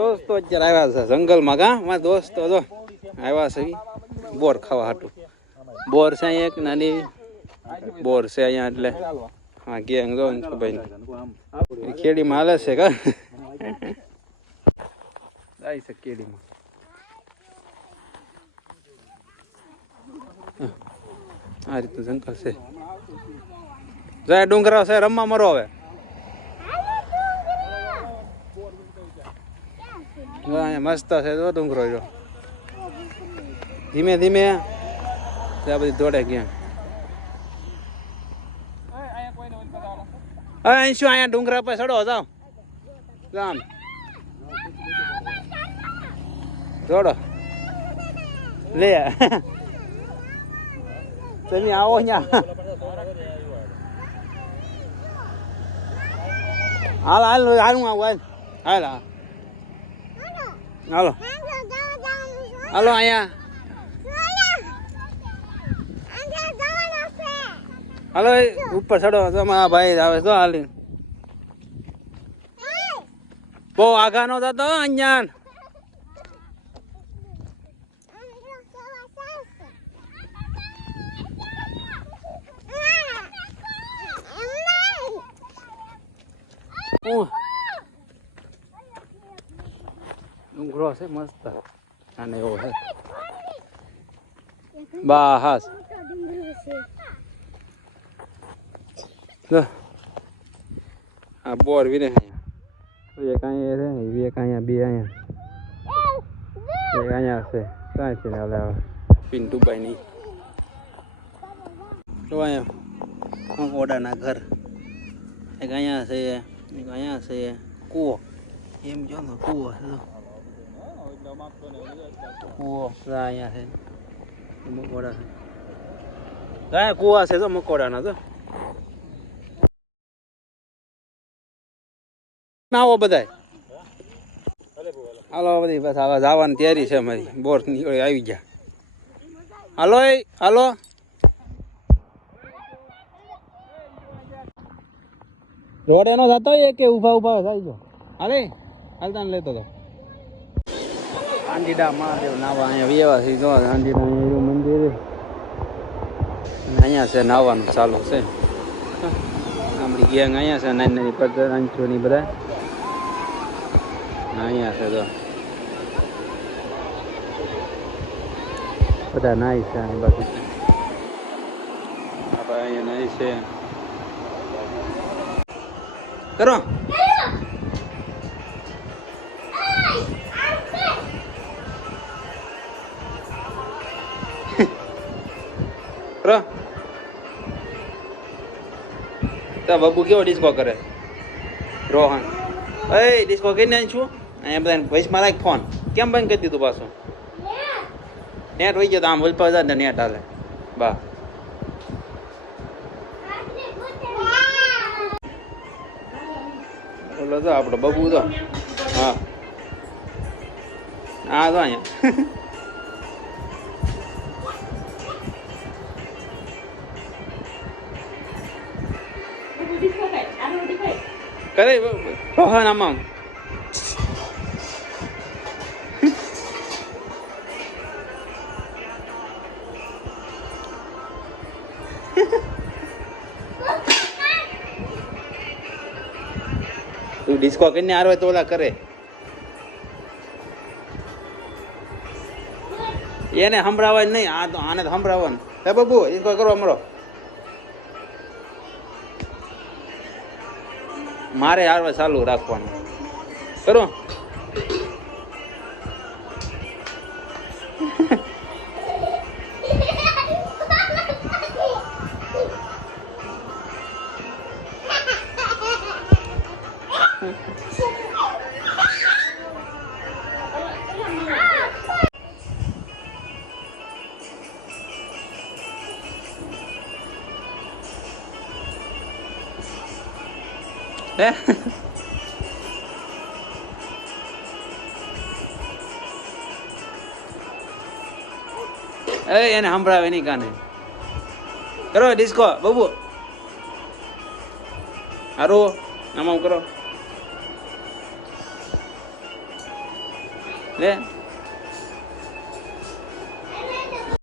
દોસ્તો અત્યારે આવ્યા છે જંગલમાં કા મારા દોસ્તો જો આવ્યા છે બોર ખાવા હાટું બોર છે અહીંયા એક નાની બોર છે અહીંયા એટલે હા ગેંગ જો ભાઈ ખેડીમાં હાલે છે કા જાય છે કેડીમાં આ રીતનું જંગલ છે જાય ડુંગરા છે રમવા મરો હવે મસ્ત છે તો ડુંગરો રહ્યો ધીમે ધીમે આ બધી દોડે ક્યાં અહીં શું અહીંયા ડુંગરા પર ચડો જાઓ જામ જોડો લે તમે આવો અહીંયા હાલ હાલ હાલું આવું હાલ હાલ હાલો હાલો અહીંયા હાલો ઉપર ચડો તમારા ભાઈ આવે તો હાલી બહુ આગા નો થતો અહીંયા ડુંગરો છે મસ્ત અને એવો છે બા હાસ આ બોર વિને એક અહીંયા છે એક અહીંયા બે અહીંયા એક અહીંયા છે કાંઈ છે ને હવે પિન્ટુભાઈ ની તો અહીંયા ઓડાના ઘર એક અહીંયા છે એક અહીંયા છે કૂવો એમ જો ને કૂવો છે કૂવો અહીંયા છે મકોડા છે ગાય કૂવા છે તો મકોડાના તો આવો બધાય હાલો બધી બસ આવા જવાની તૈયારી છે અમારી બોર નીકળી આવી ગયા હાલો હાલો રોડે નો જતો હોય કે ઉભા ઉભા ચાલજો હાલે હાલતા ને લેતો તો આંડીડા મહાદેવ નાવા અહીંયા વ્યવા છે જો આંડીડા અહીંયા મંદિર અને અહીંયા છે નાવાનું ચાલુ છે આપણી ગેંગ અહીંયા છે નાની નાની પદ્ધર અંચોની બધા અહીંયા છે જો બધા નાઈ છે અહીં બાજુ આપણે અહીંયા નાઈ છે કરો કરો તો બાબુ કેવો ડિસ્કો કરે રોહન એ ડિસ્કો કરીને છું અહીંયા બધા વૈશમાં રાખ ફોન કેમ બંધ કરી દીધું પાછું નેટ વહી ગયો તો આમ વલપા જાય ને નેટ હાલે બા બોલો તો આપણો બબુ તો હા હા તો અહીંયા કરે રોહન આમાં તું ડિસ્કો કરીને આરો તો ઓલા કરે એને સંભળાવાય નહીં આ તો આને તો સંભળાવવાનું હે બબુ ડિસ્કો કરો અમારો મારે હારવા ચાલુ રાખવાનું કરો એને સંભળાવે નહીં કાને કરો ડિસ્કો બબુ હારું આમાં કરો લે